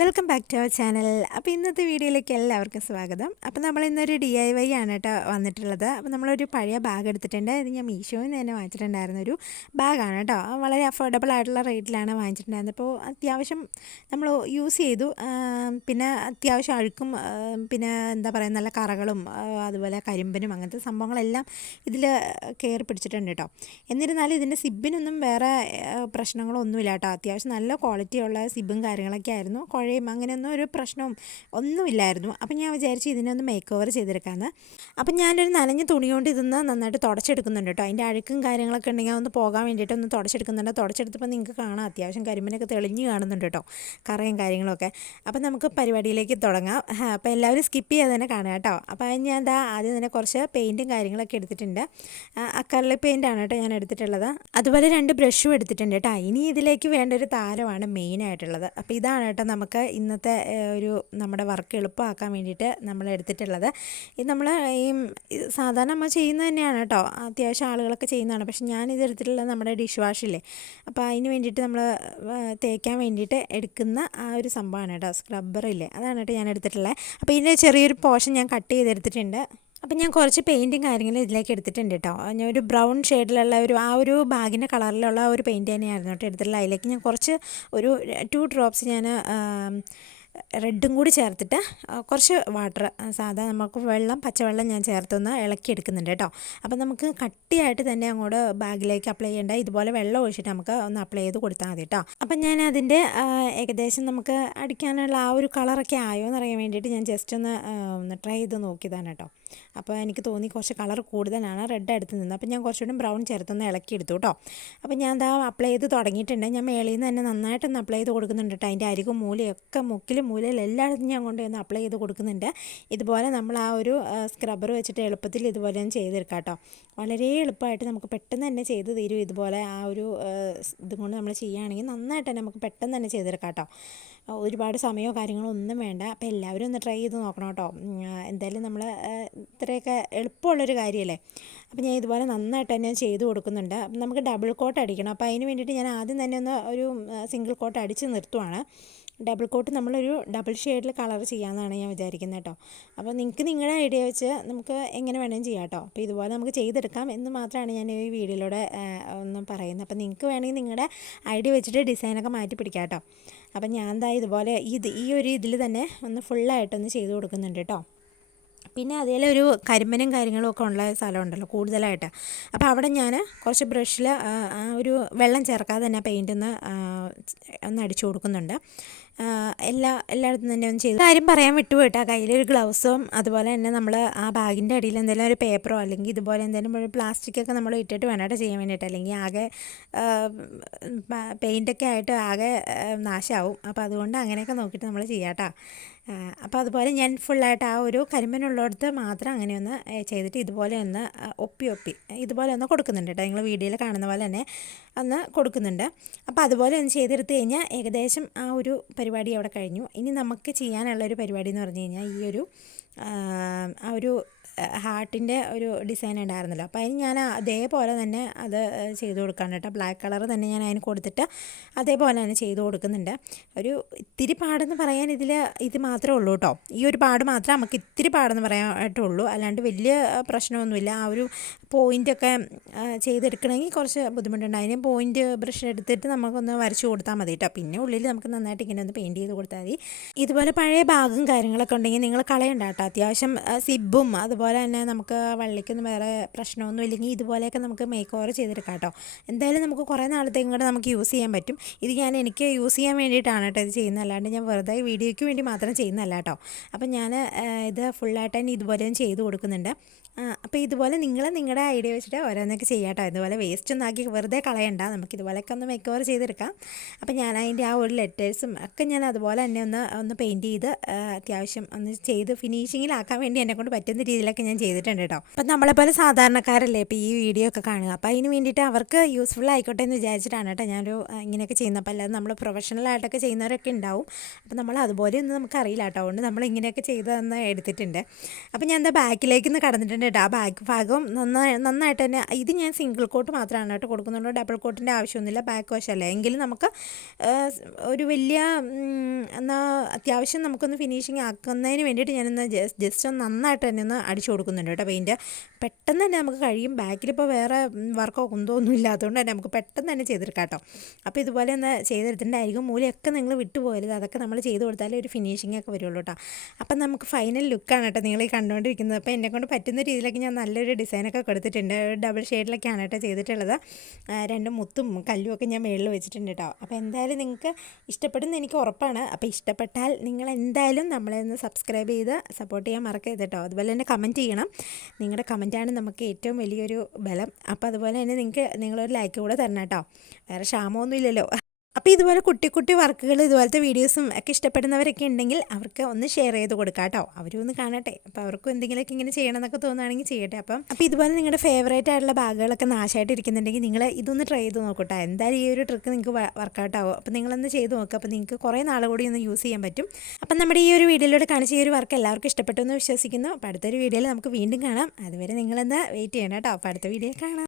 Welcome back to our channel. അപ്പോൾ ഇന്നത്തെ വീഡിയോയിലേക്ക് എല്ലാവർക്കും സ്വാഗതം. അപ്പോൾ നമ്മൾ ഇന്നൊരു ഡി ഐ വൈ ആണ് കേട്ടോ വന്നിട്ടുള്ളത്. അപ്പോൾ നമ്മളൊരു പഴയ ബാഗ് എടുത്തിട്ടുണ്ട്. ഇത് ഞാൻ മീഷോയിൽ നിന്ന് തന്നെ വാങ്ങിച്ചിട്ടുണ്ടായിരുന്ന ഒരു ബാഗാണ് കേട്ടോ വളരെ അഫോർഡബിൾ ആയിട്ടുള്ള റേറ്റിലാണ് വാങ്ങിച്ചിട്ടുണ്ടായിരുന്നത്. അപ്പോൾ അത്യാവശ്യം നമ്മൾ യൂസ് ചെയ്തു. പിന്നെ അത്യാവശ്യം അഴുക്കും പിന്നെ എന്താ പറയുക നല്ല കറകളും അതുപോലെ കരിമ്പനും അങ്ങനത്തെ സംഭവങ്ങളെല്ലാം ഇതിൽ കയറി പിടിച്ചിട്ടുണ്ട് കേട്ടോ എന്നിരുന്നാലും ഇതിന്റെ സിബിനൊന്നും വേറെ പ്രശ്നങ്ങളൊന്നുമില്ല കേട്ടോ അത്യാവശ്യം നല്ല ക്വാളിറ്റിയുള്ള സിബും കാര്യങ്ങളൊക്കെ ആയിരുന്നു. കുഴയും അങ്ങനെയൊന്നും ഒരു പ്രശ്നവും ഒന്നുമില്ലായിരുന്നു. അപ്പം ഞാൻ വിചാരിച്ചു ഇതിനെ ഒന്ന് മേക്ക് ഓവർ ചെയ്തെടുക്കാമെന്ന് അപ്പം ഞാനൊരു നനഞ്ഞ തുണി കൊണ്ട് ഇതൊന്ന് നന്നായിട്ട് തുടച്ചെടുക്കുന്നുണ്ട് കേട്ടോ. അതിന്റെ അഴുക്കും കാര്യങ്ങളൊക്കെ ഉണ്ടെങ്കിൽ ഒന്ന് പോകാൻ വേണ്ടിയിട്ട് ഒന്ന് തുടച്ചെടുക്കുന്നുണ്ട്. തുടച്ചെടുത്തപ്പോൾ നിങ്ങൾക്ക് കാണാം അത്യാവശ്യം കരിമ്പിനൊക്കെ തെളിഞ്ഞ് കാണുന്നുണ്ട് കേട്ടോ കറയും കാര്യങ്ങളൊക്കെ. അപ്പം നമുക്ക് പരിപാടിയിലേക്ക് തുടങ്ങാം. അപ്പം അപ്പോൾ എല്ലാവരും സ്കിപ്പ് ചെയ്യാതെ തന്നെ കാണുക കേട്ടോ. അപ്പോൾ ഞാൻ എന്താ ആദ്യം തന്നെ കുറച്ച് പെയിന്റും കാര്യങ്ങളൊക്കെ എടുത്തിട്ടുണ്ട്. അക്കറിലെ പെയിന്റ് ആണ് കേട്ടോ ഞാൻ എടുത്തിട്ടുള്ളത്. അതുപോലെ രണ്ട് ബ്രഷും എടുത്തിട്ടുണ്ട് കേട്ടോ. ഇനി ഇതിലേക്ക് വേണ്ട ഒരു താരമാണ് മെയിനായിട്ടുള്ളത് അപ്പോൾ ഇതാണ് കേട്ടോ നമുക്ക് ഇന്നത്തെ ഒരു നമ്മുടെ വർക്ക് എളുപ്പമാക്കാൻ വേണ്ടിയിട്ട് നമ്മൾ എടുത്തിട്ടുള്ളത്. ഇത് നമ്മൾ ഈ സാധാരണ നമ്മൾ ചെയ്യുന്നത് തന്നെയാണ് കേട്ടോ. അത്യാവശ്യം ആളുകളൊക്കെ ചെയ്യുന്നതാണ്. പക്ഷെ ഇത് എടുത്തിട്ടുള്ളത് നമ്മുടെ ഡിഷ് വാഷില്ലേ. അപ്പോൾ അതിന് വേണ്ടിയിട്ട് നമ്മൾ തേക്കാൻ വേണ്ടിയിട്ട് എടുക്കുന്ന ആ ഒരു സംഭവമാണ് കേട്ടോ. സ്ക്രബ്ബറില്ലേ. അതാണ് കേട്ടോ ഞാൻ എടുത്തിട്ടുള്ളത്. അപ്പോൾ ഇതിന്റെ ചെറിയൊരു പോർഷൻ ഞാൻ കട്ട് ചെയ്തെടുത്തിട്ടുണ്ട്. അപ്പം ഞാൻ കുറച്ച് പെയിന്റും കാര്യങ്ങളും ഇതിലേക്ക് എടുത്തിട്ടുണ്ട് കേട്ടോ. ഞാൻ ഒരു ബ്രൗൺ ഷെയ്ഡിലുള്ള ഒരു ആ ഒരു ബാഗിന്റെ കളറിലുള്ള ഒരു പെയിന്റ് തന്നെയായിരുന്നു കേട്ടോ എടുത്തിട്ടുള്ള അതിലേക്ക് ഞാൻ കുറച്ച് ഒരു ടു ഡ്രോപ്സ് ഞാൻ റെഡും കൂടി ചേർത്തിട്ട് കുറച്ച് വാട്ടർ സാധാ നമുക്ക് വെള്ളം പച്ചവെള്ളം ഞാൻ ചേർത്തൊന്ന് ഇളക്കി എടുക്കുന്നുണ്ട് കേട്ടോ. അപ്പം നമുക്ക് കട്ടിയായിട്ട് തന്നെ അങ്ങോട്ട് ബാഗിലേക്ക് അപ്ലൈ ചെയ്യേണ്ട ഇതുപോലെ വെള്ളം ഒഴിച്ചിട്ട് നമുക്ക് ഒന്ന് അപ്ലൈ ചെയ്ത് കൊടുത്താൽ മതി കേട്ടോ. അപ്പം ഞാൻ അതിന്റെ ഏകദേശം നമുക്ക് അടിക്കാനുള്ള ആ ഒരു കളറൊക്കെ ആയോ എന്നറിയാൻ വേണ്ടിയിട്ട് ഞാൻ ജസ്റ്റ് ഒന്ന് ഒന്ന് ട്രൈ ചെയ്ത് നോക്കിയതാണ് കേട്ടോ. അപ്പോൾ എനിക്ക് തോന്നി കുറച്ച് കളർ കൂടുതലാണ് റെഡ് എടുത്ത് നിന്ന്. അപ്പോൾ ഞാൻ കുറച്ചുകൂടി ബ്രൗൺ ചേർത്തൊന്ന് ഇളക്കി എടുത്തു കേട്ടോ. അപ്പോൾ ഞാൻ എന്താ അപ്ലൈ ചെയ്ത് തുടങ്ങിയിട്ടുണ്ട്. ഞാൻ മേളിൽ നിന്ന് തന്നെ നന്നായിട്ടൊന്ന് അപ്ലൈ ചെയ്ത് കൊടുക്കുന്നുണ്ട് കേട്ടോ. അതിന്റെ അരികും മൂലയൊക്കെ മുക്കിലും മൂലയിൽ എല്ലായിടത്തും ഞാൻ കൊണ്ടുവന്ന് അപ്ലൈ ചെയ്ത് കൊടുക്കുന്നുണ്ട്. ഇതുപോലെ നമ്മൾ ആ ഒരു സ്ക്രബ്ബർ വെച്ചിട്ട് എളുപ്പത്തിൽ ഇതുപോലെ ഒന്ന് ചെയ്തെടുക്കാം കേട്ടോ. വളരെ എളുപ്പമായിട്ട് നമുക്ക് പെട്ടെന്ന് തന്നെ ചെയ്ത് തീരും ഇതുപോലെ ആ ഒരു ഇതും കൊണ്ട് നമ്മൾ ചെയ്യുകയാണെങ്കിൽ നന്നായിട്ട് തന്നെ നമുക്ക് പെട്ടെന്ന് തന്നെ ചെയ്തെടുക്കാം കേട്ടോ. ഒരുപാട് സമയമോ കാര്യങ്ങളോ ഒന്നും വേണ്ട. അപ്പോൾ എല്ലാവരും ഒന്ന് ട്രൈ ചെയ്ത് നോക്കണം കേട്ടോ. എന്തായാലും നമ്മൾ ഇത്രയൊക്കെ എളുപ്പമുള്ളൊരു കാര്യമല്ലേ? അപ്പോൾ ഞാൻ ഇതുപോലെ നന്നായിട്ട് തന്നെ ചെയ്ത് കൊടുക്കുന്നുണ്ട്. അപ്പം നമുക്ക് ഡബിൾ കോട്ട് അടിക്കണം. അപ്പോൾ അതിന് വേണ്ടിയിട്ട് ഞാൻ ആദ്യം തന്നെ ഒന്ന് ഒരു സിംഗിൾ കോട്ട് അടിച്ച് നിർത്തുവാണ്. ഡബിൾ കോട്ട് നമ്മളൊരു ഡബിൾ ഷെയ്ഡിൽ കളർ ചെയ്യാമെന്നാണ് ഞാൻ വിചാരിക്കുന്നത് കേട്ടോ. അപ്പോൾ നിങ്ങൾക്ക് നിങ്ങളുടെ ഐഡിയ വെച്ച് നമുക്ക് എങ്ങനെ വേണമെങ്കിലും ചെയ്യാം കേട്ടോ. അപ്പോൾ ഇതുപോലെ നമുക്ക് ചെയ്തെടുക്കാം എന്ന് മാത്രമാണ് ഞാൻ ഈ വീഡിയോയിലൂടെ ഒന്ന് പറയുന്നത്. അപ്പോൾ നിങ്ങൾക്ക് വേണമെങ്കിൽ നിങ്ങളുടെ ഐഡിയ വെച്ചിട്ട് ഡിസൈനൊക്കെ മാറ്റി പിടിക്കാം കേട്ടോ. അപ്പോൾ ഞാൻ എന്താ ഇതുപോലെ ഇത് ഈ ഒരു ഇതിൽ തന്നെ ഒന്ന് ഫുള്ളായിട്ടൊന്ന് ചെയ്ത് കൊടുക്കുന്നുണ്ട് കേട്ടോ. പിന്നെ അതിലൊരു കരിമ്പനും കാര്യങ്ങളും ഒക്കെ ഉള്ള സ്ഥലമുണ്ടല്ലോ കൂടുതലായിട്ട്. അപ്പോൾ അവിടെ ഞാൻ കുറച്ച് ബ്രഷിൽ ഒരു വെള്ളം ചേർക്കാതെ തന്നെ പെയിന്റ് ഒന്ന് ഒന്ന് അടിച്ചു കൊടുക്കുന്നുണ്ട്. എല്ലാ എല്ലായിടത്തും തന്നെ ഒന്ന് ചെയ്തു. കാര്യം പറയാൻ വിട്ടുപോയിട്ടാ. കയ്യിലൊരു ഗ്ലൗസും അതുപോലെ തന്നെ നമ്മൾ ആ ബാഗിന്റെ അടിയിൽ എന്തെങ്കിലും ഒരു പേപ്പറോ അല്ലെങ്കിൽ ഇതുപോലെ എന്തെങ്കിലും ഒരു പ്ലാസ്റ്റിക്കൊക്കെ നമ്മൾ ഇട്ടിട്ട് വേണം ചെയ്യാൻ വേണ്ടിയിട്ട്. അല്ലെങ്കിൽ ആകെ പെയിന്റൊക്കെ ആയിട്ട് ആകെ നാശമാവും അപ്പോൾ അതുകൊണ്ട് അങ്ങനെയൊക്കെ നോക്കിയിട്ട് നമ്മൾ ചെയ്യാട്ടോ അപ്പോൾ അതുപോലെ ഞാൻ ഫുള്ളായിട്ട് ആ ഒരു കരിമ്പനുള്ളിടത്ത് മാത്രം അങ്ങനെ ഒന്ന് ചെയ്തിട്ട് ഇതുപോലെ ഒന്ന് ഒപ്പി ഒപ്പി ഇതുപോലെ ഒന്ന് കൊടുക്കുന്നുണ്ട് കേട്ടോ. നിങ്ങൾ വീഡിയോയിൽ കാണുന്ന പോലെ തന്നെ ഒന്ന് കൊടുക്കുന്നുണ്ട്. അപ്പോൾ അതുപോലെ ഒന്ന് ചെയ്തെടുത്ത് കഴിഞ്ഞാൽ ഏകദേശം ആ ഒരു പരിപാടി അവിടെ കഴിഞ്ഞു. ഇനി നമുക്ക് ചെയ്യാനുള്ള ഒരു പരിപാടി എന്ന് പറഞ്ഞു കഴിഞ്ഞാൽ ഈ ഒരു ആ, ഒരു ഹാർട്ടിന്റെ ഒരു ഡിസൈൻ ഉണ്ടായിരുന്നല്ലോ. അപ്പോൾ അതിന് ഞാൻ അതേപോലെ തന്നെ അത് ചെയ്ത് കൊടുക്കാണ് കേട്ടോ. ബ്ലാക്ക് കളർ തന്നെ ഞാൻ അതിന് കൊടുത്തിട്ട് അതേപോലെ തന്നെ ചെയ്ത് കൊടുക്കുന്നുണ്ട്. ഒരു ഇത്തിരി പാടെന്ന് പറയാൻ ഇതിൽ ഇത് മാത്രമേ ഉള്ളൂ കേട്ടോ. ഈ ഒരു പാട് മാത്രമേ നമുക്ക് ഇത്തിരി പാടെന്ന് പറയാനായിട്ടുള്ളൂ. അല്ലാണ്ട് വലിയ പ്രശ്നമൊന്നുമില്ല. ആ ഒരു പോയിന്റൊക്കെ ചെയ്തെടുക്കണമെങ്കിൽ കുറച്ച് ബുദ്ധിമുട്ടുണ്ട്. അതിന് പോയിന്റ് ബ്രഷ് എടുത്തിട്ട് നമുക്കൊന്ന് വരച്ച് കൊടുത്താൽ മതി കേട്ടോ. പിന്നെ ഉള്ളിൽ നമുക്ക് നന്നായിട്ട് ഇങ്ങനെ ഒന്ന് പെയിന്റ് ചെയ്ത് കൊടുത്താൽ മതി. ഇതുപോലെ പഴയ ഭാഗം കാര്യങ്ങളൊക്കെ ഉണ്ടെങ്കിൽ നിങ്ങൾ കളയണ്ട കേട്ടോ. അത്യാവശ്യം സിബും അതുപോലെ തന്നെ നമുക്ക് വള്ളിക്കൊന്നും വേറെ പ്രശ്നമൊന്നും ഇല്ലെങ്കിൽ ഇതുപോലെയൊക്കെ നമുക്ക് മേക്ക് ഓവർ ചെയ്തെടുക്കാം കേട്ടോ. എന്തായാലും നമുക്ക് കുറേ നാളത്തേക്കും കൂടെ നമുക്ക് യൂസ് ചെയ്യാൻ പറ്റും. ഇത് ഞാൻ എനിക്ക് യൂസ് ചെയ്യാൻ വേണ്ടിയിട്ടാണ് കേട്ടോ ഇത് ചെയ്യുന്നത്. അല്ലാണ്ട് ഞാൻ വെറുതെ വീഡിയോയ്ക്ക് വേണ്ടി മാത്രം ചെയ്യുന്നതല്ല കേട്ടോ. അപ്പം ഞാൻ ഇത് ഫുള്ളായിട്ട് തന്നെ ഇതുപോലെയും ചെയ്ത് കൊടുക്കുന്നുണ്ട്. അപ്പോൾ ഇതുപോലെ നിങ്ങൾ നിങ്ങളുടെ ഐഡിയ വെച്ചിട്ട് ഓരോന്നൊക്കെ ചെയ്യാം കേട്ടോ. ഇതുപോലെ വേസ്റ്റ് ഒന്നും ആക്കി വെറുതെ കളയണ്ട. നമുക്ക് ഇതുപോലെയൊക്കെ ഒന്ന് മേക്ക് ഓവർ ചെയ്തെടുക്കാം. അപ്പം ഞാൻ അതിന്റെ ആ ഒരു ലെറ്റേഴ്സും ഒക്കെ ഞാൻ അതുപോലെ തന്നെ ഒന്ന് ഒന്ന് പെയിന്റ് ചെയ്ത് അത്യാവശ്യം ഒന്ന് ചെയ്ത് ഫിനിഷിങ്ങിലാക്കാൻ വേണ്ടി എന്നെ കൊണ്ട് പറ്റുന്ന രീതിയിലൊക്കെ ഞാൻ ചെയ്തിട്ടുണ്ട് കേട്ടോ അപ്പം നമ്മളെപ്പോലെ സാധാരണക്കാരല്ലേ ഇപ്പോൾ ഈ വീഡിയോ ഒക്കെ കാണുക. അപ്പോൾ അതിന് വേണ്ടിയിട്ട് അവർക്ക് യൂസ്ഫുൾ ആയിക്കോട്ടെ എന്ന് വിചാരിച്ചിട്ടാണ് കേട്ടോ ഞാനൊരു ഇങ്ങനെയൊക്കെ ചെയ്യുന്നത്. അപ്പോൾ അല്ലാതെ നമ്മൾ പ്രൊഫഷണൽ ആയിട്ടൊക്കെ ചെയ്യുന്നവരൊക്കെ ഉണ്ടാവും. അപ്പോൾ നമ്മൾ അതുപോലെ ഒന്നും നമുക്കറിയില്ല കേട്ടോ അതുകൊണ്ട് നമ്മൾ ഇങ്ങനെയൊക്കെ ചെയ്തതെന്ന് എടുത്തിട്ടുണ്ട്. അപ്പോൾ ഞാൻ എന്താ ബാക്കിലേക്ക് നിന്ന് കടന്നിട്ടുണ്ട് കേട്ടോ ആ ബാക്ക് ഭാഗം നന്നായി നന്നായിട്ട് തന്നെ ഇത് ഞാൻ സിംഗിൾ കോട്ട് മാത്രമാണ് കേട്ടോ കൊടുക്കുന്നുള്ളൂ. ഡബിൾ കോട്ടിന്റെ ആവശ്യമൊന്നുമില്ല. ബാക്ക് വശമല്ല എങ്കിലും നമുക്ക് ഒരു വലിയ എന്നാൽ അത്യാവശ്യം നമുക്കൊന്ന് ഫിനിഷിങ് ആക്കുന്നതിന് വേണ്ടിയിട്ട് ഞാനൊന്ന് ജസ്റ്റ് ഒന്ന് നന്നായിട്ട് തന്നെ ഒന്ന് കൊടുക്കുന്നുണ്ട് കേട്ടോ. പെയിന്റ് പെട്ടെന്ന് തന്നെ നമുക്ക് കഴിയും. ബാക്കിലിപ്പോൾ വേറെ വർക്കോ കുന്തോ ഒന്നും ഇല്ലാത്തതുകൊണ്ട് തന്നെ നമുക്ക് പെട്ടെന്ന് തന്നെ ചെയ്തെടുക്കാം കേട്ടോ. അപ്പോൾ ഇതുപോലെ ഒന്ന് ചെയ്തെടുത്തിട്ടുണ്ടായിരിക്കും. മൂലയൊക്കെ നിങ്ങൾ വിട്ടുപോകരുത് അതൊക്കെ നമ്മൾ ചെയ്ത് കൊടുത്താലേ ഒരു ഫിനിഷിംഗ് ഒക്കെ വരുള്ളൂ കേട്ടോ. അപ്പം നമുക്ക് ഫൈനൽ ലുക്കാണ് കേട്ടോ നിങ്ങൾ ഈ കണ്ടുകൊണ്ടിരിക്കുന്നത് അപ്പോൾ എന്നെ കൊണ്ട് പറ്റുന്ന രീതിയിലൊക്കെ ഞാൻ നല്ലൊരു ഡിസൈനൊക്കെ കൊടുത്തിട്ടുണ്ട്. ഡബിൾ ഷെയ്ഡിലൊക്കെയാണ് കേട്ടോ ചെയ്തിട്ടുള്ളത്. രണ്ട് മുത്തും കല്ലും ഒക്കെ ഞാൻ മേളിൽ വെച്ചിട്ടുണ്ട് കേട്ടോ. അപ്പോൾ എന്തായാലും നിങ്ങൾക്ക് ഇഷ്ടപ്പെടുന്ന എനിക്ക് ഉറപ്പാണ്. അപ്പോൾ ഇഷ്ടപ്പെട്ടാൽ നിങ്ങൾ എന്തായാലും നമ്മളെ ഒന്ന് സബ്സ്ക്രൈബ് ചെയ്ത് സപ്പോർട്ട് ചെയ്യാൻ മറക്കരുത് കേട്ടോ. അതുപോലെ തന്നെ കമന്റ് ചെയ്യണം. നിങ്ങളുടെ കമന്റാണ് നമുക്ക് ഏറ്റവും വലിയൊരു ബലം. അപ്പോൾ അതുപോലെ തന്നെ നിങ്ങൾക്ക് നിങ്ങളൊരു ലൈക്ക് കൂടെ തരണം കേട്ടോ വേറെ ക്ഷാമമൊന്നും ഇല്ലല്ലോ അപ്പോൾ ഇതുപോലെ കുട്ടി കുട്ടി വർക്കുകൾ ഇതുപോലത്തെ വീഡിയോസും ഒക്കെ ഇഷ്ടപ്പെടുന്നവരൊക്കെ ഉണ്ടെങ്കിൽ അവർക്ക് ഒന്ന് ഷെയർ ചെയ്ത് കൊടുക്കാം കേട്ടോ അവരും ഒന്ന് കാണട്ടെ. അപ്പോൾ അവർക്കും എന്തെങ്കിലുമൊക്കെ ഇങ്ങനെ ചെയ്യണം എന്നൊക്കെ തോന്നുകയാണെങ്കിൽ ചെയ്യട്ടെ. അപ്പം അപ്പോൾ ഇതുപോലെ നിങ്ങളുടെ ഫേവറേറ്റ് ആയിട്ടുള്ള ബാഗുകളൊക്കെ നാശമായിട്ട് ഇരിക്കുന്നുണ്ടെങ്കിൽ നിങ്ങൾ ഇതൊന്ന് ട്രൈ ചെയ്ത് നോക്കട്ടെ. എന്തായാലും ഈ ഒരു ട്രിക്ക് നിങ്ങൾക്ക് വർക്കൗട്ട് ആവും. അപ്പോൾ നിങ്ങളൊന്ന് ചെയ്ത് നോക്കുക അപ്പോൾ നിങ്ങൾക്ക് കുറേ നാൾ കൂടി ഒന്ന് യൂസ് ചെയ്യാൻ പറ്റും. അപ്പം നമ്മുടെ ഈ ഒരു വീഡിയോയിലൂടെ കാണിച്ച ഈ ഒരു വർക്ക് എല്ലാവർക്കും ഇഷ്ടപ്പെട്ടു എന്ന് വിശ്വസിക്കുന്നു. അപ്പോൾ അടുത്തൊരു വീഡിയോയിൽ നമുക്ക് വീണ്ടും കാണാം. അതുവരെ നിങ്ങളെന്താ വെയിറ്റ് ചെയ്യണം കേട്ടോ അപ്പോൾ അടുത്ത വീഡിയോയിൽ കാണാം.